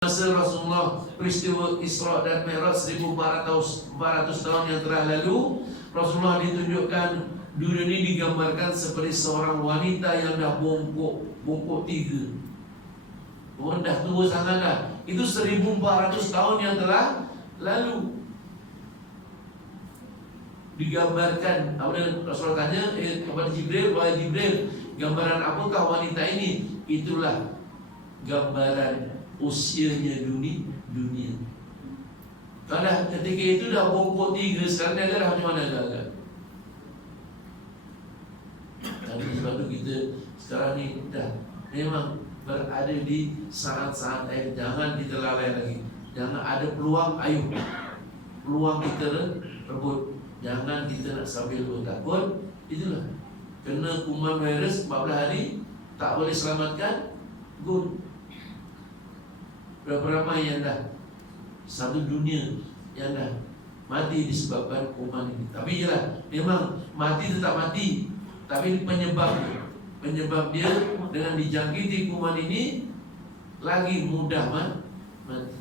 Masa Rasulullah peristiwa Isra dan Mi'raj 1400 tahun yang telah lalu, Rasulullah ditunjukkan dunia ini digambarkan seperti seorang wanita yang dah bongkok 3. Orang dah tua sangat dah. Itu 1400 tahun yang telah lalu digambarkan. Apabila Rasulullah tanya kepada Jibril, wahai Jibril, gambaran apakah wanita ini? Itulah gambaran usianya dunia. Kalau ketika itu dah bongkok 3, sekarang dia dah macam mana agak-agak. Tapi sebab itu kita sekarang ni dah memang berada di saat-saat akhir. Jangan kita lalai lagi. Jangan ada peluang, ayo peluang kita rebut. Jangan kita nak sambil bertakut. Itulah kena kuman virus 14 hari, tak boleh selamatkan. Good. Berapa ramai yang dah satu dunia yang dah mati disebabkan kuman ini. Tapi jelah, memang mati tetap mati, tapi penyebab dia dengan dijangkiti kuman ini lagi mudah mati.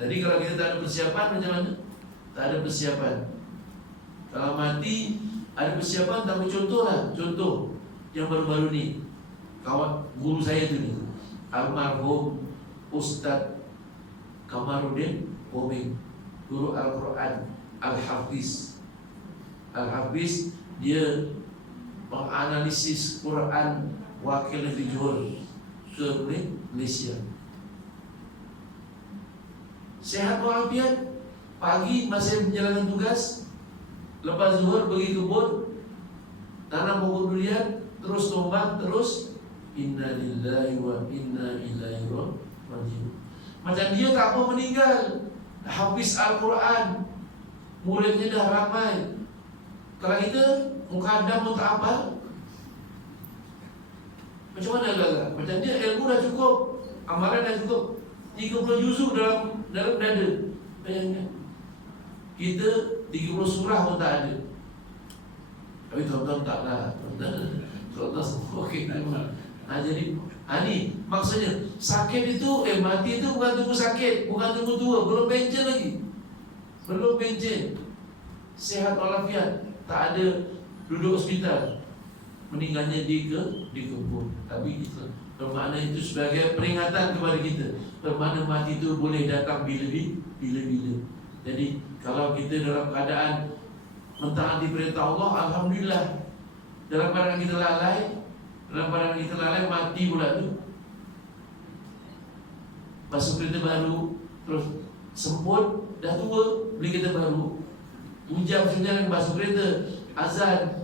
Jadi kalau kita tak ada persiapan, macam mana? Tak ada persiapan. Kalau mati ada persiapan, tapi contoh yang baru-baru ni, kawan guru saya tu ni, almarhum Ustaz Kamarudin Koming, guru Al-Quran, Al-Hafiz. Dia menganalisis Quran wakil negeri Johor ke Malaysia. Sehat walafiat. Pagi masih menjalankan tugas, lepas zuhur pergi kebun, tanam pokok durian, terus tombak, terus inna lillahi wa inna ilaihi raji'un. Macam dia tak apa meninggal, habis Al-Quran, muridnya dah ramai. Kalau kita mukadam pun tak apa, macam mana agak-agak? Macam dia ilmu dah cukup, amalan dah cukup, 30 juzuk dalam dada. Bayangkan, kita 30 surah pun tak ada. Tapi tuan-tuan taklah, tuan-tuan semua okey. Jadi ni maksudnya sakit itu, mati itu bukan tunggu sakit, bukan tunggu tua, belum pencen lagi, belum pencen, sehat walafiat, tak ada duduk hospital, meninggalnya di kebun. Tapi itu bermakna itu sebagai peringatan kepada kita, bermakna mati itu boleh datang bila-bila. Jadi kalau kita dalam keadaan mentaati perintah Allah, alhamdulillah. Dalam keadaan kita lalai, mati pula tu. Basuh kereta baru, terus semput, dah tua, beli kereta baru. Hujan sebenarnya basuh kereta, azan,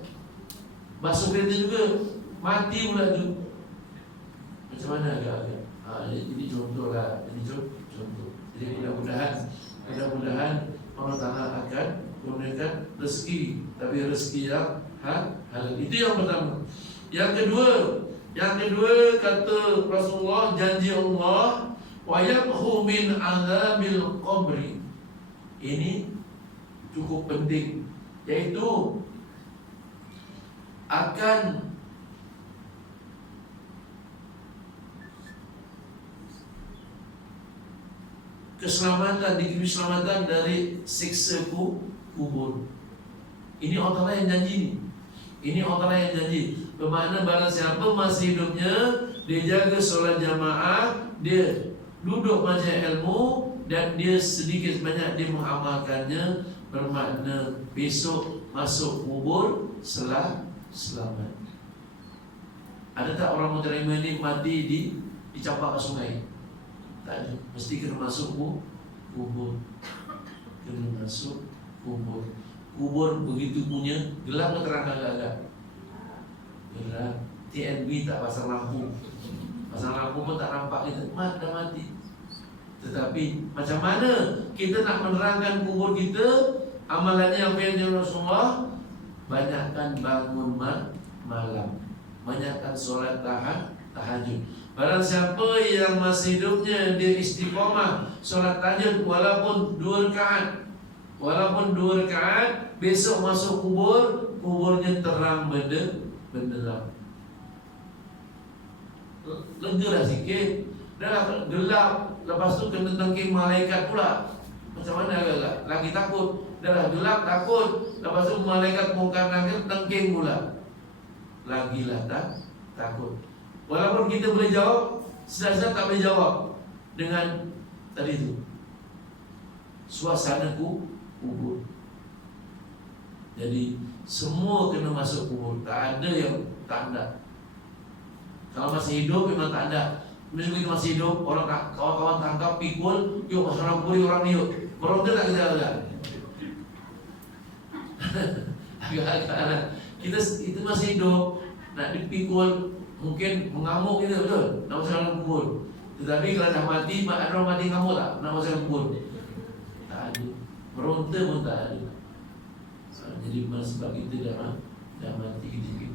basuh kereta juga, mati pula tu. Macam mana agak-agak? Jadi contohlah, contoh. Jadi mudah-mudahan Allah Ta'ala akan memberikan rezeki, tapi rezeki yang halal. Itu yang pertama. Yang kedua kata Rasulullah, janji Allah, wa yaqhu min azabil qabri. Ini cukup penting, yaitu akan diberi keselamatan dari siksa kubur. Ini Allah Ta'ala yang janji. Bermakna barang siapa masih hidupnya, dia jaga solat jamaah, dia duduk baca ilmu, dan dia sedikit banyak dia mengamalkannya, bermakna besok masuk kubur selamat. Ada tak orang menerima ini mati dicampak ke sungai? Tak ada. Mesti kena masuk kubur. Kubur begitu punya gelap ke terang agak-agak? Gelap. TNB tak pasang lampu. Pasang lampu pun tak nampak kita. Dah mati. Tetapi macam mana kita nak menerangkan kubur kita? Amalannya apa yang Rasulullah? Banyakkan bangun malam, banyakkan solat tahajud. Barang siapa yang masih hidupnya dia istiqamah solat tahajud walaupun 2 rakaat, besok masuk kuburnya terang benderang. Legalah sikit. dah gelap, lepas tu kena tengking malaikat pula. Macam mana agak lagi takut. Dah gelap takut, lepas tu malaikat mungkar nakir tengking pula. Lagilah takut. Walaupun kita boleh jawab, sedar-sedar tak boleh jawab dengan tadi tu. Suasana kubur. Jadi semua kena masuk kubur. Tak ada yang tak ada. Kalau masih hidup memang tak ada. Misalnya kita masih hidup, orang kawan-kawan tangkap, pikul, yuk masuk orang kubur, orang ni yuk. Berontak tak kita agak? Agak-agak kita itu masih hidup, nak dipikul, mungkin mengamuk kita, betul? Nak masuk dalam kubur. Tetapi kalau dah mati, ada orang mati ngamuk tak? Nak masuk dalam kubur? Tak ada. Merontak pun tak ada. Jadi sebab kita dah mati gitu.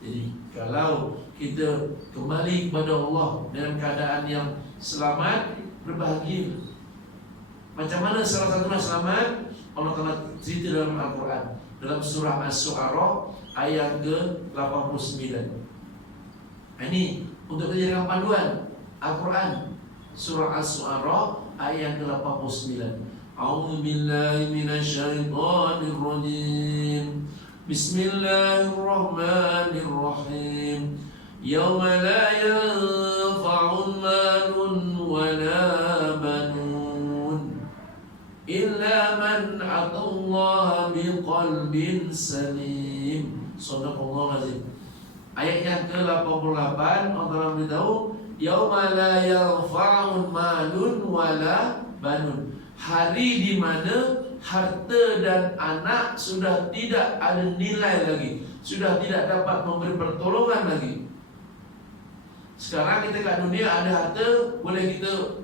Jadi kalau kita kembali kepada Allah dalam keadaan yang selamat, berbahagia. Macam mana salah satu yang selamat? Allah Ta'ala cerita dalam Al-Quran, dalam surah As-Su'ara ayat ke-89. Ini untuk dijadikan panduan Al-Quran, surah As-Su'ara ayat ke-89. A'udzu billahi minasyaitonir rajim. Bismillahirrahmanirrahim. Yauma la yanfa'u malun wala banun illa man atallaha biqalbin salim. Shadaqallahu azim. Ayat yang ke-88 Allah beritahu, yauma la yanfa'u malun wala banun. Hari di mana harta dan anak sudah tidak ada nilai lagi, sudah tidak dapat memberi pertolongan lagi. Sekarang kita kat dunia ada harta, boleh kita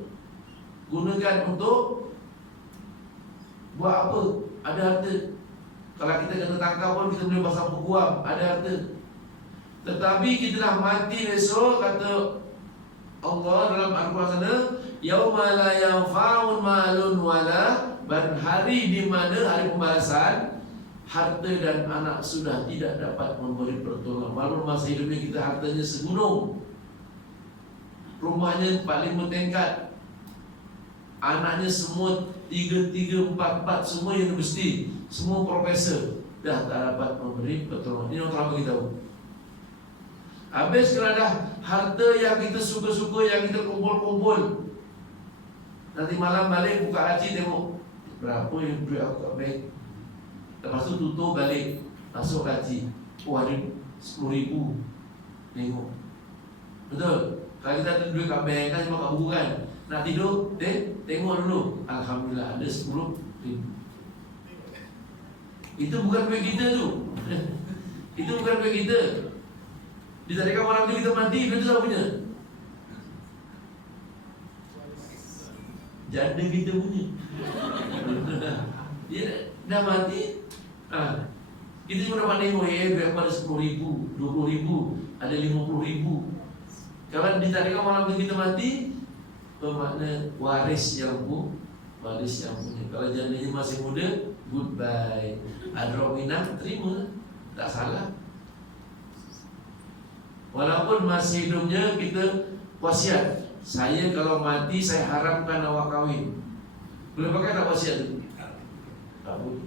gunakan untuk buat apa? Ada harta. Kalau kita kena tangkap pun kita boleh pasang peguam, ada harta. Tetapi kita dah mati besok, kata Allah dalam Al-Quran sana, yauma la yanfa'u malun wala ban, hari di mana hari pembalasan, harta dan anak sudah tidak dapat memberi pertolongan. Walaupun masa hidupnya kita hartanya segunung, rumahnya 4-5 tingkat, anaknya semua 3-4 semua universiti, semua profesor, dah tak dapat memberi pertolongan. Ini orang bagi tahu. Habis kalau dah harta yang kita suka-suka, yang kita kumpul-kumpul, nanti malam balik buka laci tengok berapa yang duit aku kat bank. Lepas tu tutup balik, masuk laci, oh ada 10,000. Tengok, betul? Kalau kita ada duit kat bank kan, cuma kat buku kan, nak tidur, tengok dulu, alhamdulillah ada 10,000. Itu bukan duit kita tu. Itu bukan duit kita. Ditarikan malam tu kita mati, kita siapa punya? Janda kita punya. Dia dah mati, kita cuma dapat tengok, berapa ada 10,000, 20,000, ada 50,000. Kalau ditarikan malam tu kita mati, bermakna waris yang punya. Kalau jandanya masih muda, goodbye. Ada orang minat, terima, tak salah. Walaupun masih hidupnya kita wasiat, saya kalau mati saya haramkan awak kahwin. Boleh pakai tak wasiat itu? Tak boleh.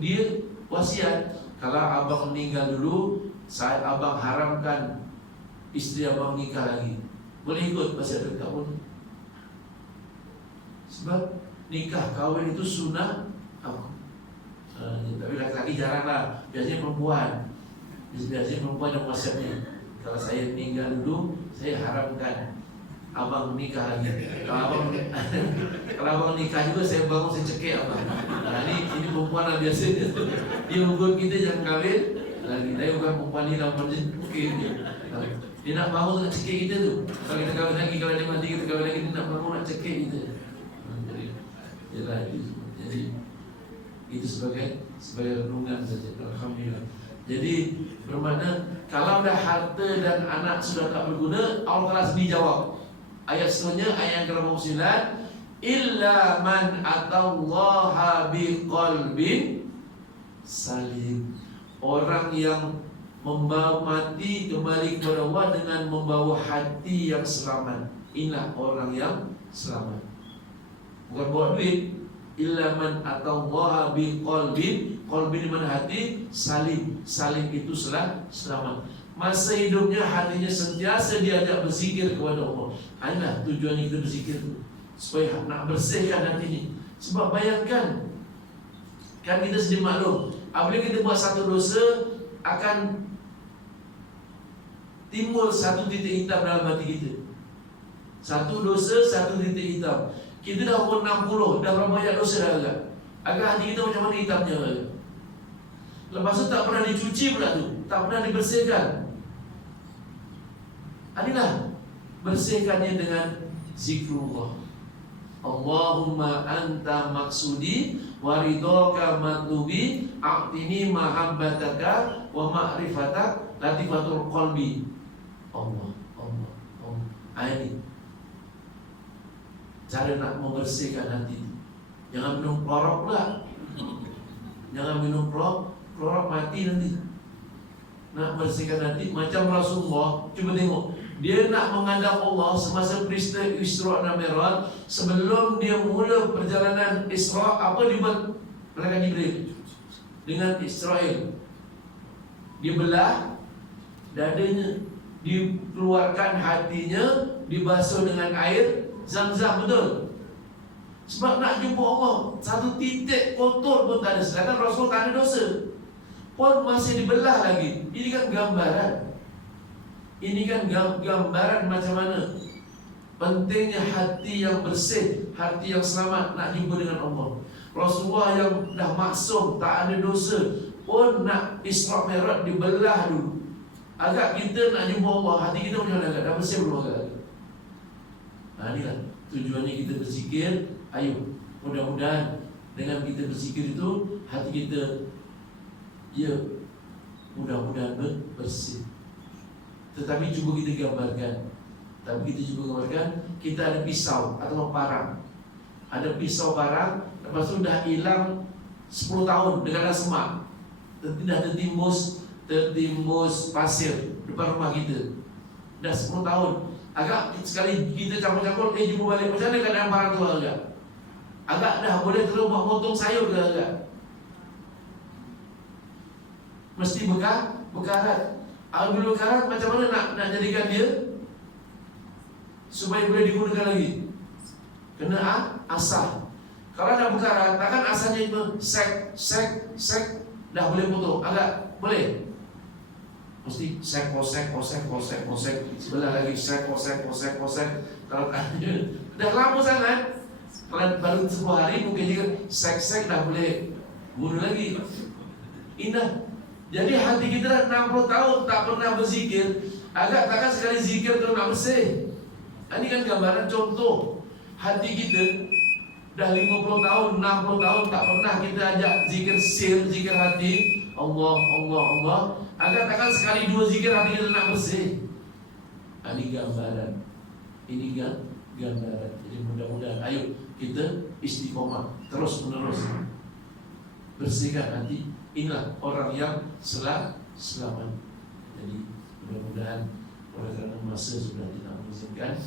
Dia wasiat, kalau abang meninggal dulu, saat abang haramkan isteri abang nikah lagi. Boleh ikut wasiat itu? Tak boleh. Sebab nikah kahwin itu sunnah aku. Tapi laki-laki jarang lah, biasanya perempuan. Biasanya perempuan yang wasiatnya, kalau saya meninggal dulu, saya haramkan abang nikah lagi. Kalau abang nikah juga, saya bangun, saya cekik abang. Ini perempuan lah biasanya. Dia ukur kita jangan kahwin lagi. Tapi bukan perempuan ni lah, mungkin dia nak bangun nak cekik kita tu. Kalau kita kahwin lagi, kalau dia mati kita kahwin lagi, dia nak bangun nak cekik kita. Jadi itu sebagai renungan saja. Alhamdulillah. Jadi bermakna kalau dah harta dan anak sudah tak berguna, Allah Ta'ala sendiri jawab. Ayat seterusnya, ayat yang ke-29, illa man atallaha biqalbin salim. Orang yang membawa mati kembali kepada Allah dengan membawa hati yang selamat. Inilah orang yang selamat. Bukan bawa duit. Illa man atallaha biqalbin. Qalbin di mana hati? Salim. Salim itu selamat. Masa hidupnya hatinya sentiasa diajak berzikir kepada Allah. Inilah tujuannya kita berzikir itu, supaya nak bersihkan hati ini. Sebab bayangkan, kan kita sedih maklum, apabila kita buat satu dosa, akan timbul satu titik hitam dalam hati kita. Satu dosa, satu titik hitam. Kita dah umur 60, dah berapa banyak dosa dah agak. Agak hati kita macam mana hitamnya agak. Lepas tu tak pernah dicuci pula tu, tak pernah dibersihkan. Inilah bersihkannya dengan zikrullah. Allahumma anta maksudi waridhoka matlubi a'tini mahabbataka wa ma'rifatak latifatul qalbi. Allah. Ini cara nak membersihkan hati. Jangan minum klorok pula. Jangan minum klorok mati nanti. Nak bersihkan hati macam Rasulullah. Cuba tengok, dia nak menghadap Allah semasa peristiwa Isra dan Mi'raj. Sebelum dia mula perjalanan Isra, apa dibuat malaikat Jibril dengan Israel? Dia belah dadanya, dikeluarkan hatinya, dibasuh dengan air Zam-Zam, betul? Sebab nak jumpa Allah, satu titik kotor pun tak ada. Sedangkan Rasul tak ada dosa, pun masih dibelah lagi. Ini kan gambaran. Ini kan gambaran macam mana pentingnya hati yang bersih, hati yang selamat nak jumpa dengan Allah. Rasulullah yang dah maksum, tak ada dosa, pun nak Isra Mi'raj dibelah dulu. Agak kita nak jumpa Allah, hati kita macam mana agak? Dah bersih belum agak? Inilah tujuannya kita berzikir. Ayo, mudah-mudahan dengan kita berzikir itu hati kita, ya, mudah-mudahan bersih. Tetapi cuba kita gambarkan, kita ada pisau atau parang. Ada pisau parang, lepas itu dah hilang 10 tahun dengan semak, dah tertimbus pasir depan rumah kita. Dah 10 tahun. Agak sekali kita campur-campur, jumpa balik, macam mana keadaan parang tu agak? Agak dah boleh terus motong sayur ke agak? Mesti bekarat. Bila bekarat, macam mana nak jadikan dia supaya boleh digunakan lagi? Kena asah. Kalau dah bekarat, takkan asahnya itu sek, dah boleh potong. Agak boleh. Mesti sek, kosek. Sebelah lagi sek, kosek. Kalau dah lama sangat, kalau baru 10 hari mungkin juga sek dah boleh bunuh lagi. Indah. Jadi hati kita dah 60 tahun tak pernah berzikir, agak takkan sekali zikir terus nak bersih. Ini kan gambaran contoh. Hati kita dah 50 tahun, 60 tahun tak pernah kita ajak zikir zikir hati. Allah. Agak takkan sekali dua zikir hati kita nak bersih. Ini gambaran. Jadi mudah-mudahan ayo kita istiqomah terus menerus bersihkan hati. Inilah orang yang selamat. Jadi mudah-mudahan oleh kerana masa sudah tidak mengizinkan,